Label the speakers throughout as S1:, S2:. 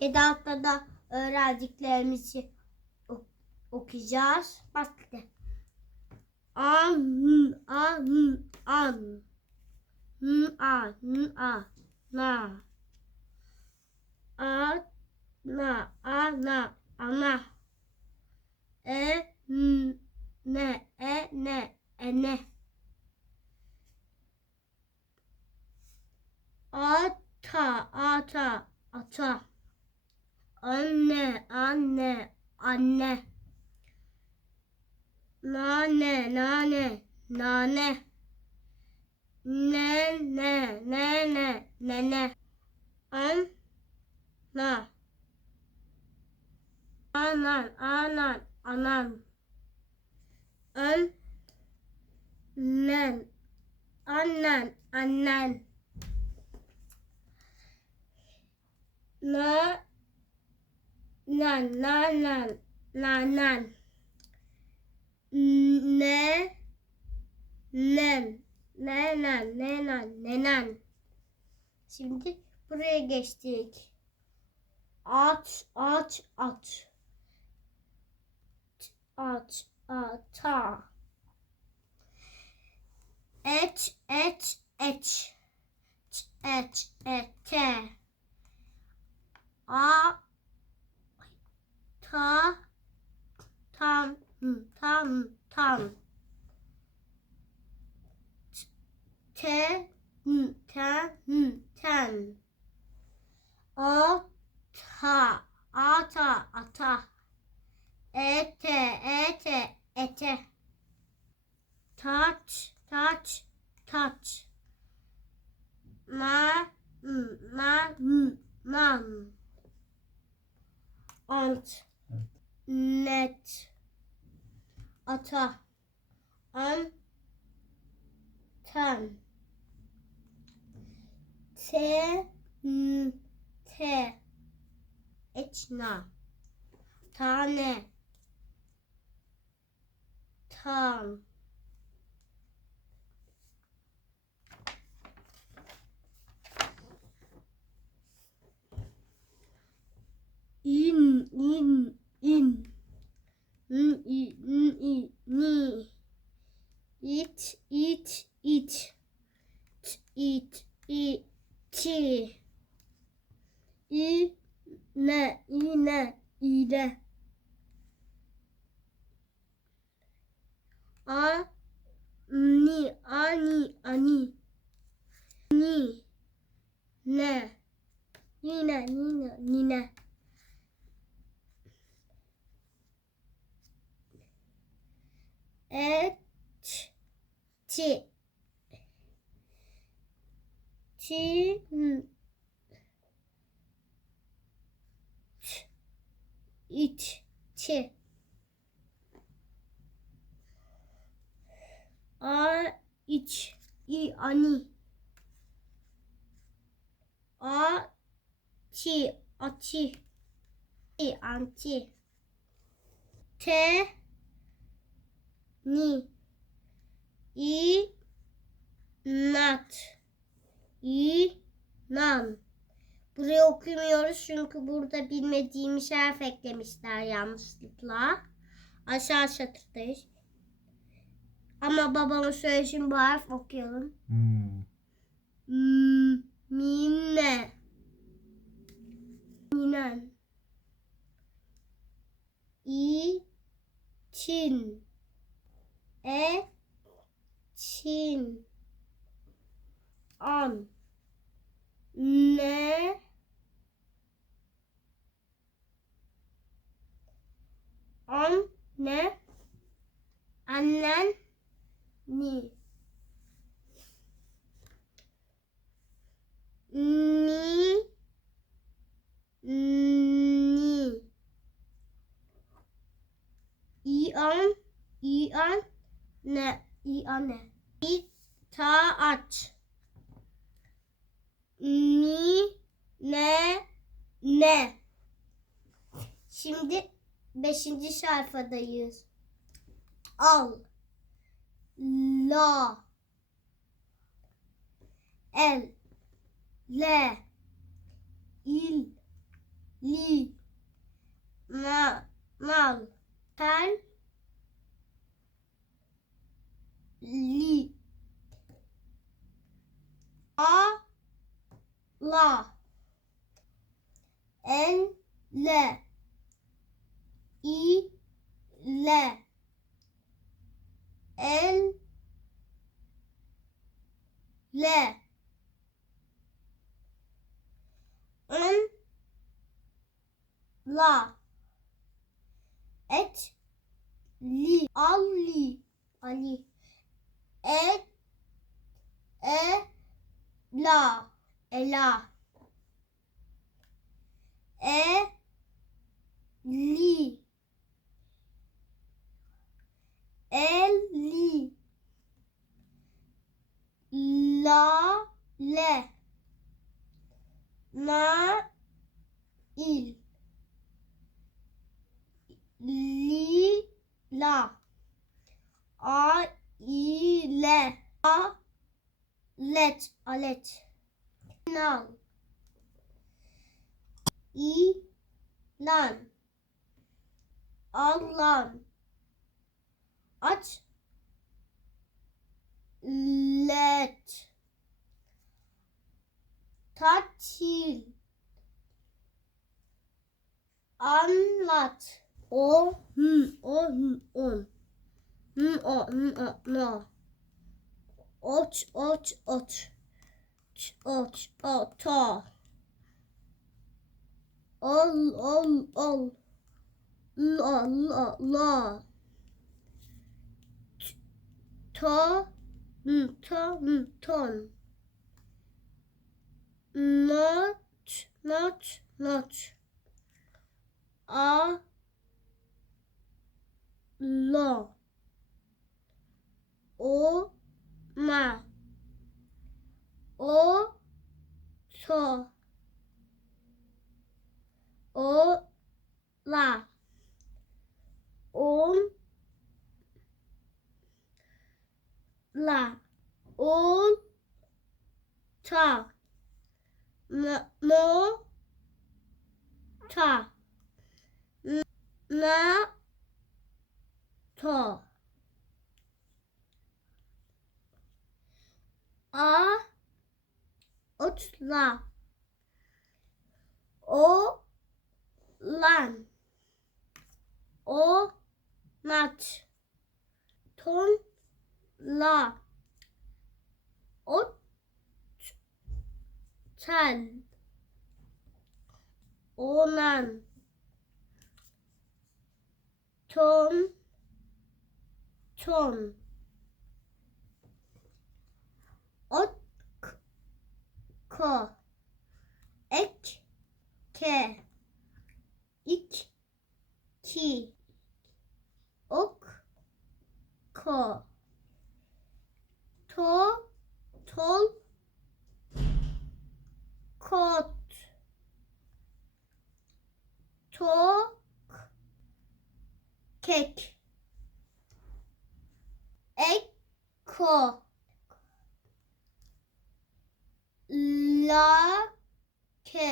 S1: Yedi haftada öğrendiklerimizi ok- okuyacağız. Başla. An, an, an. N, a, n, a, na. A, na, a, na, ana. E, n, ne, e, ne, ene. Ata, ata, ata. Anne, anne, anne. Nane, nane, nane. Ne, ne, ne, ne, nene. An, na. Anan, anan, anan. An, nen. Annen, annen. Na, nan, nan, nan, nan, nan. Ne, nen, nenen, nenen, nenen. Şimdi buraya geçtik. At, at, at. At, ata. Et, et, et. Et, ete. A, ta, tam, tam, tam. Ç, Te, hı, ten, hı, ten. A, ta, ata, ata. Ete, ete, ete. Taç, taç, taç. Na, n, na, n, nan. Ant. Net. Ata. An. Ten. Te. N, te. Eçna. Tane. Tam. in in in n i n i ni it it it t it i ti ne i ne i de a ni ani ani ni ne Nine, Nine, Nine. Et, ti. Ti, n- t. İç, ti. A, iç, i, ani. A, ti, ati. I, anti. Te, ni i nat i nan Burayı okumuyoruz çünkü burada bilmediğimiz harf eklemişler yanlışlıkla. Aşağı satırdayız. Ama babamın söylediği bu harf okuyalım.
S2: Hmm.
S1: M- Mine. Minen. İ. Çin. E. Çin. An. Ne. An. Ne. Annen. Ni. Ni. Ni. İan. İan. Ne? İan ne? İtaat. Ni. Ne. Ne. Şimdi beşinci sayfadayız. Al. La. El. Le. Il. li na nal tel li a la en le i le el le ın la et li ali. Ali. Et la ela. E. Li. Elli La. Le. Na. İl. Li. La. A. İle A let alet Nal İ lan. Allan aç. Let. Tatil. Anlat. O hı o hı on. Hı o hı o no oç oç oç. Oç o to ol ol. Ol la la la to m to m ton. Not not not a lo. O ma. O so. O la. On la. On ta. No ta. Na to a otla o lan o nat ton la ot tel onan. Ton ton. Ot ko. Ek ke. İk ki. Ok ko. To tol kot. Tok kek. Eko la ke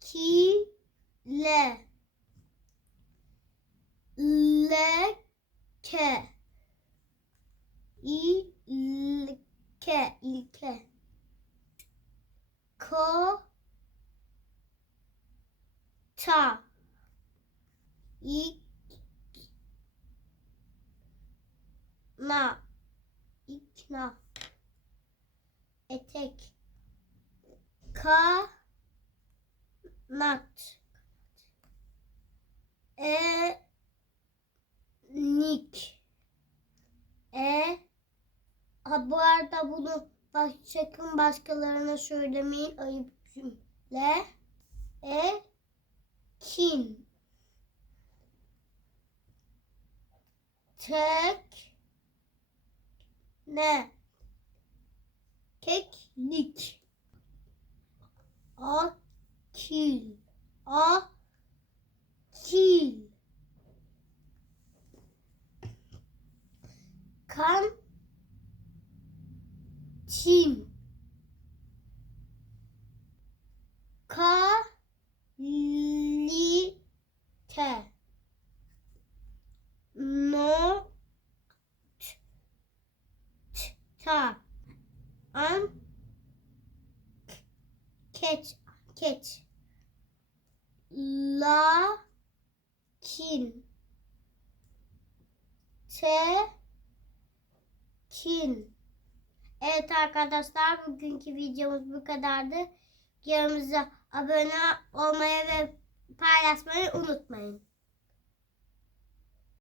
S1: ki le leke. İlke ilke. Ko ta ik. Na. İkna etek. Ka nat e nik. E ha bu arada bunu bak sakın başkalarına söylemeyin ayıp cümle. E kin. Tek ne keklik akil. Akil. Kan. Tin Çin. Te. Kin. Evet arkadaşlar bugünkü videomuz bu kadardı. Yanımıza abone olmayı ve paylaşmayı unutmayın.